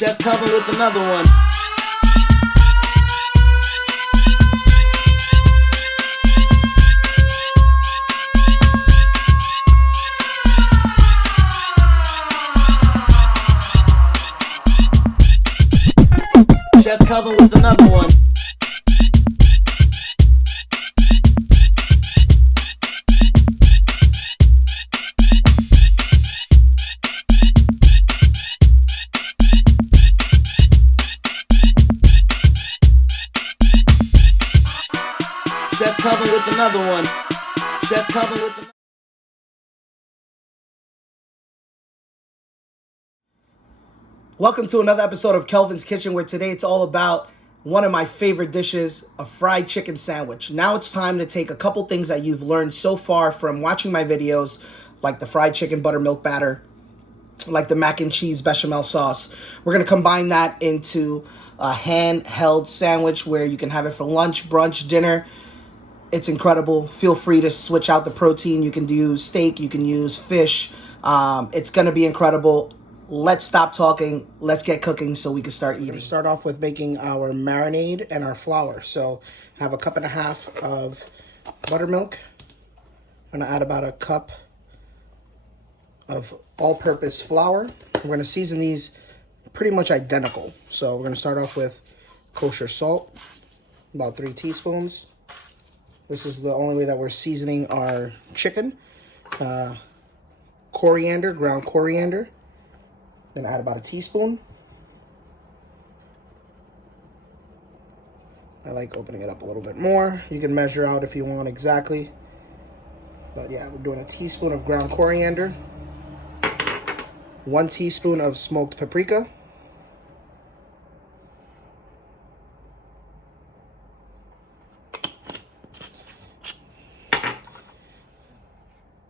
Chef Kelvin with another one. Chef Kelvin with another one. Chef Kelvin with another one. Chef Kelvin with another. Welcome to another episode of Kelvin's Kitchen, where today it's all about one of my favorite dishes, a fried chicken sandwich. Now it's time to take a couple things that you've learned so far from watching my videos, like the fried chicken buttermilk batter, like the mac and cheese bechamel sauce. We're going to combine that into a handheld sandwich where you can have it for lunch, brunch, dinner. It's incredible. Feel free to switch out the protein. You can use steak, you can use fish. It's going to be incredible. Let's stop talking. Let's get cooking so we can start eating. We're going to start off with making our marinade and our flour. So I have a cup and a half of buttermilk. I'm going to add about a cup of all-purpose flour. We're going to season these pretty much identical. So we're going to start off with kosher salt, about 3 teaspoons. This is the only way that we're seasoning our chicken. Coriander, ground coriander. Then add about a teaspoon. I like opening it up a little bit more. You can measure out if you want exactly. But yeah, we're doing a teaspoon of ground coriander. 1 teaspoon of smoked paprika.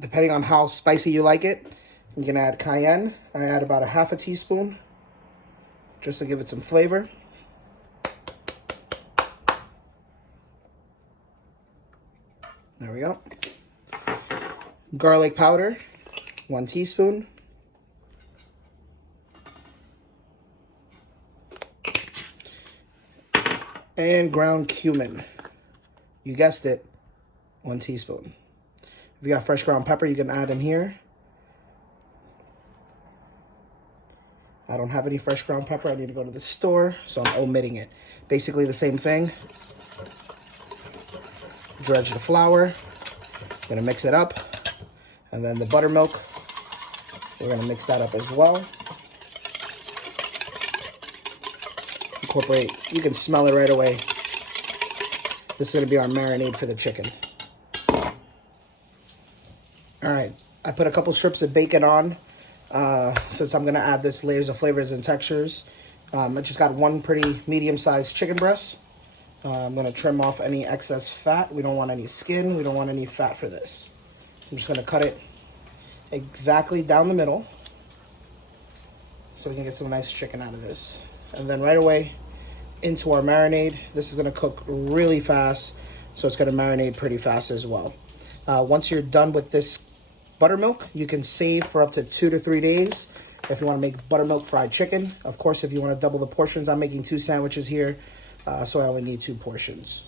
Depending on how spicy you like it, you can add cayenne. I add about a half a teaspoon just to give it some flavor. There we go. Garlic powder, 1 teaspoon. And ground cumin. You guessed it, 1 teaspoon. If you got fresh ground pepper, you can add in here. I don't have any fresh ground pepper. I need to go to the store, so I'm omitting it. Basically the same thing. Dredge the flour. Gonna mix it up. And then the buttermilk, we're gonna mix that up as well. Incorporate, you can smell it right away. This is gonna be our marinade for the chicken. All right, I put a couple strips of bacon on. Since I'm gonna add this layers of flavors and textures. I just got 1 pretty medium-sized chicken breast. I'm gonna trim off any excess fat. We don't want any skin. We don't want any fat for this. I'm just gonna cut it exactly down the middle so we can get some nice chicken out of this. And then right away into our marinade. This is gonna cook really fast, so it's gonna marinate pretty fast as well. Once you're done with this buttermilk, you can save for up to 2 to 3 days if you want to make buttermilk fried chicken. Of course, if you want to double the portions, I'm making 2 sandwiches here, so I only need 2 portions.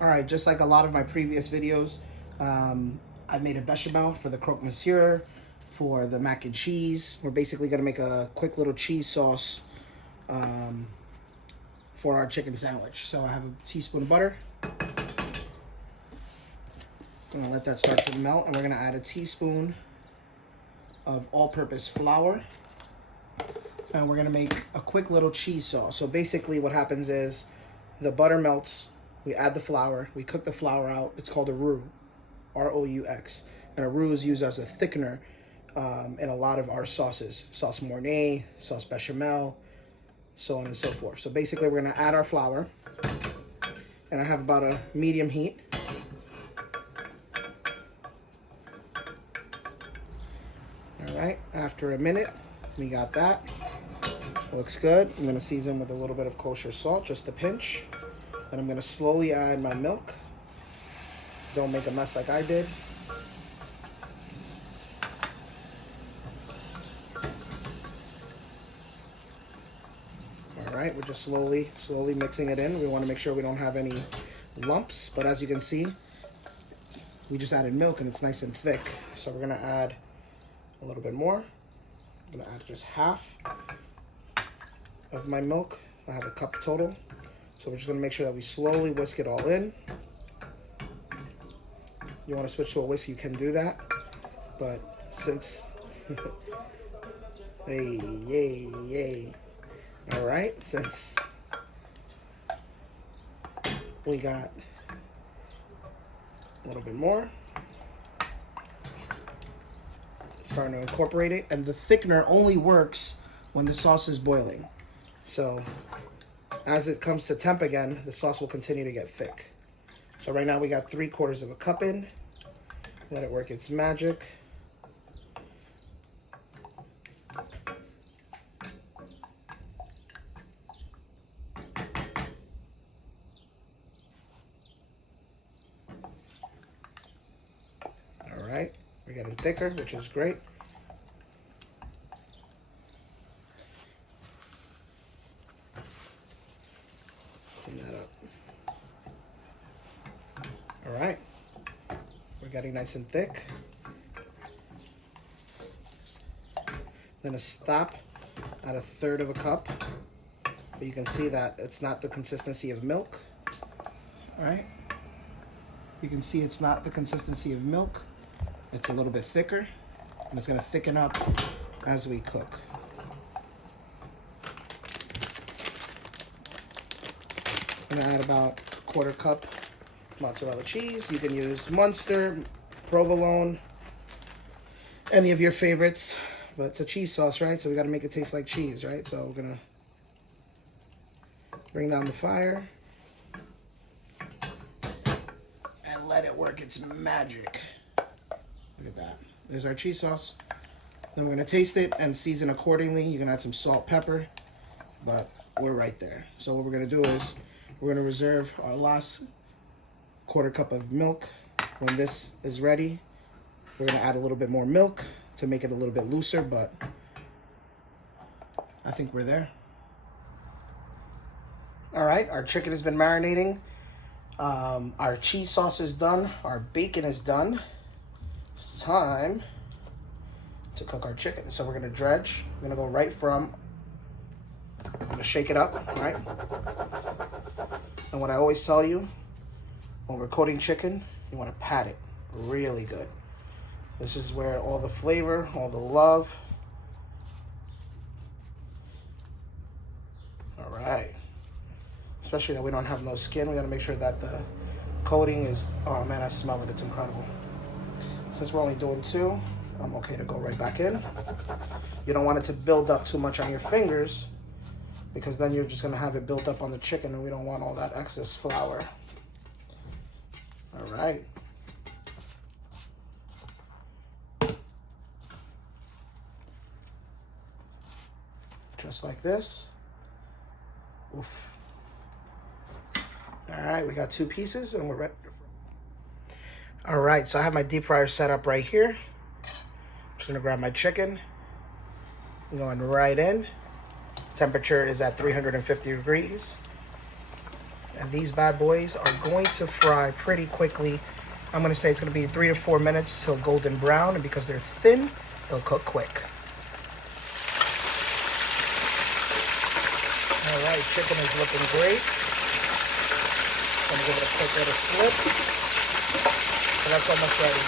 All right, just like a lot of my previous videos, I made a bechamel for the croque monsieur, for the mac and cheese. We're basically going to make a quick little cheese sauce for our chicken sandwich. So I have a teaspoon of butter. Gonna let that start to melt, and we're gonna add a teaspoon of all-purpose flour, and we're gonna make a quick little cheese sauce. So basically what happens is the butter melts, we add the flour, we cook the flour out. It's called a roux, R-O-U-X, and a roux is used as a thickener in a lot of our sauces, sauce Mornay, sauce bechamel, so on and so forth. So basically we're gonna add our flour, and I have about a medium heat. All right, after a minute, we got that. Looks good. I'm gonna season with a little bit of kosher salt, just a pinch. Then I'm gonna slowly add my milk. Don't make a mess like I did. right, we're just slowly mixing it in. We want to make sure we don't have any lumps, but as you can see, we just added milk and it's nice and thick. So we're gonna add a little bit more. I'm gonna add just half of my milk. I have a cup total. So we're just gonna make sure that we slowly whisk it all in. You wanna switch to a whisk, you can do that. But since, hey, yay. All right, since we got a little bit more, starting to incorporate it, and the thickener only works when the sauce is boiling. So as it comes to temp again, the sauce will continue to get thick. So right now we got 3/4 of a cup in. Let it work its magic. All right, we're getting thicker, which is great. Clean that up. All right, we're getting nice and thick. Gonna stop at 1/3 of a cup. But you can see that it's not the consistency of milk. All right, you can see it's not the consistency of milk. It's a little bit thicker, and it's gonna thicken up as we cook. I'm gonna add about 1/4 cup mozzarella cheese. You can use Munster, provolone, any of your favorites, but it's a cheese sauce, right? So we gotta make it taste like cheese, right? So we're gonna bring down the fire and let it work its magic. Look at that. There's our cheese sauce. Then we're gonna taste it and season accordingly. You can add some salt, pepper, but we're right there. So what we're gonna do is we're gonna reserve our last 1/4 cup of milk. When this is ready, we're gonna add a little bit more milk to make it a little bit looser, but I think we're there. All right, our chicken has been marinating. Our cheese sauce is done. Our bacon is done. It's time to cook our chicken. So we're gonna dredge. We're gonna go right from, I'm gonna shake it up, right? And what I always tell you, when we're coating chicken, you wanna pat it really good. This is where all the flavor, all the love. All right. Especially that we don't have no skin. We gotta make sure that the coating is, oh man, I smell it, it's incredible. Since we're only doing 2, I'm okay to go right back in. You don't want it to build up too much on your fingers, because then you're just gonna have it built up on the chicken, and we don't want all that excess flour. All right. Just like this. Oof. All right, we got 2 pieces and we're ready. All right, so I have my deep fryer set up right here. I'm just gonna grab my chicken. I'm going right in. Temperature is at 350 degrees. And these bad boys are going to fry pretty quickly. I'm gonna say it's gonna be 3 to 4 minutes till golden brown, and because they're thin, they'll cook quick. All right, chicken is looking great. I'm gonna give it a quick little flip. And that's almost ready.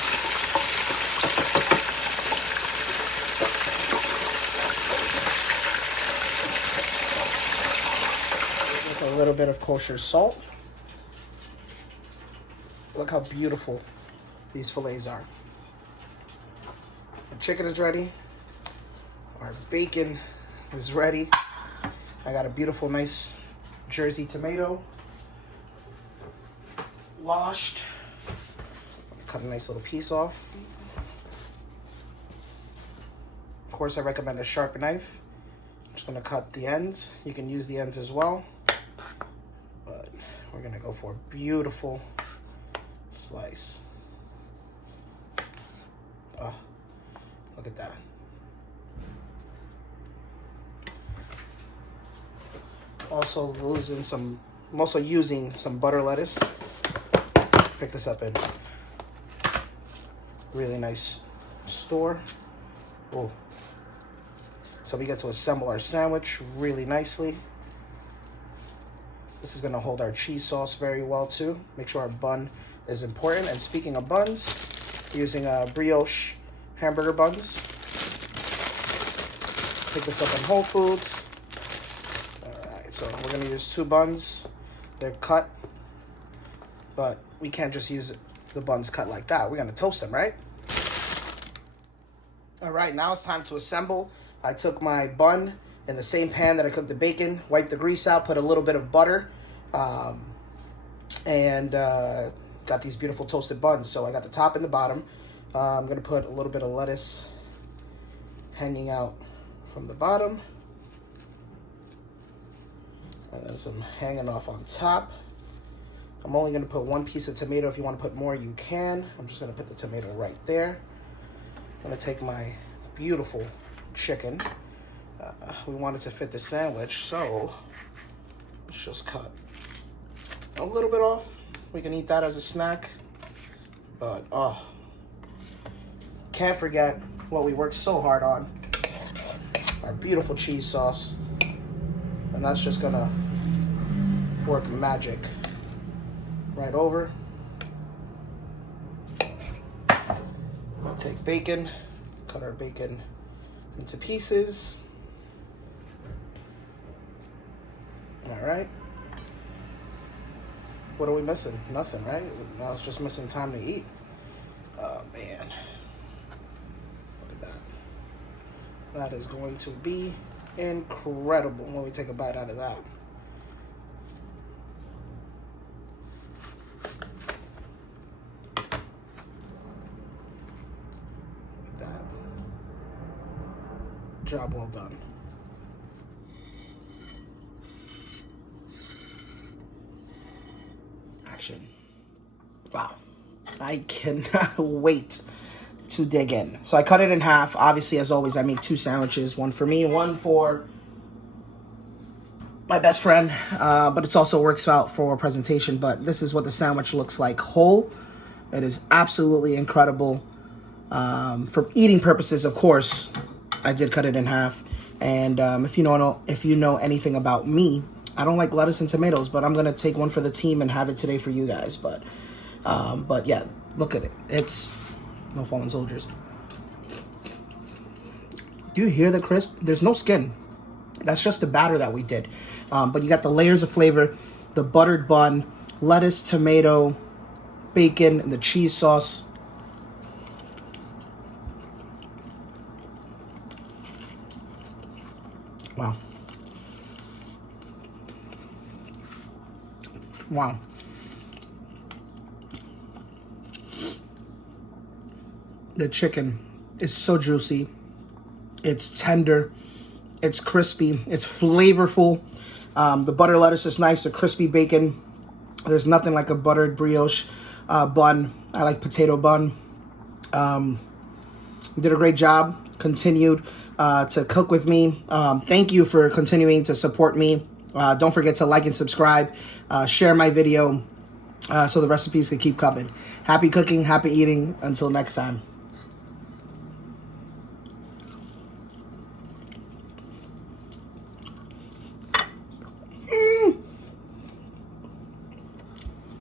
With a little bit of kosher salt. Look how beautiful these fillets are. The chicken is ready. Our bacon is ready. I got a beautiful, nice Jersey tomato. Washed. Cut a nice little piece off. Of course, I recommend a sharp knife. I'm just gonna cut the ends. You can use the ends as well, but we're gonna go for a beautiful slice. Oh, look at that. Also I'm also using some butter lettuce. Pick this up in really nice store. Oh. So we get to assemble our sandwich really nicely. This is gonna hold our cheese sauce very well too. Make sure our bun is important. And speaking of buns, we're using brioche hamburger buns. Pick this up in Whole Foods. All right, so we're gonna use 2 buns. They're cut, but we can't just use the buns cut like that. We're gonna toast them, right? All right, now it's time to assemble. I took my bun in the same pan that I cooked the bacon, wiped the grease out, put a little bit of butter, and got these beautiful toasted buns. So I got the top and the bottom. I'm gonna put a little bit of lettuce hanging out from the bottom. And then some hanging off on top. I'm only gonna put 1 piece of tomato. If you wanna put more, you can. I'm just gonna put the tomato right there. I'm gonna take my beautiful chicken. We want it to fit the sandwich, so let's just cut a little bit off. We can eat that as a snack, but can't forget what we worked so hard on, our beautiful cheese sauce, and that's just gonna work magic right over. We'll take bacon, cut our bacon into pieces. All right. What are we missing? Nothing, right? Now it's just missing time to eat. Oh, man. Look at that. That is going to be incredible when we take a bite out of that. Look at that. Job well done. Action. Wow. I cannot wait to dig in. So I cut it in half. Obviously, as always, I make 2 sandwiches. One for me, one for my best friend. But it also works out for presentation. But this is what the sandwich looks like whole. It is absolutely incredible. For eating purposes, of course, I did cut it in half. And if you know anything about me, I don't like lettuce and tomatoes, but I'm gonna take one for the team and have it today for you guys. But yeah, look at it. It's no fallen soldiers. Do you hear the crisp? There's no skin. That's just the batter that we did. But you got the layers of flavor, the buttered bun, lettuce, tomato, bacon, and the cheese sauce. Wow. Wow. The chicken is so juicy. It's tender. It's crispy. It's flavorful. The butter lettuce is nice. The crispy bacon. There's nothing like a buttered brioche bun. I like potato bun. You did a great job. Continued to cook with me. Thank you for continuing to support me. Don't forget to like and subscribe. Share my video so the recipes can keep coming. Happy cooking, happy eating. Until next time.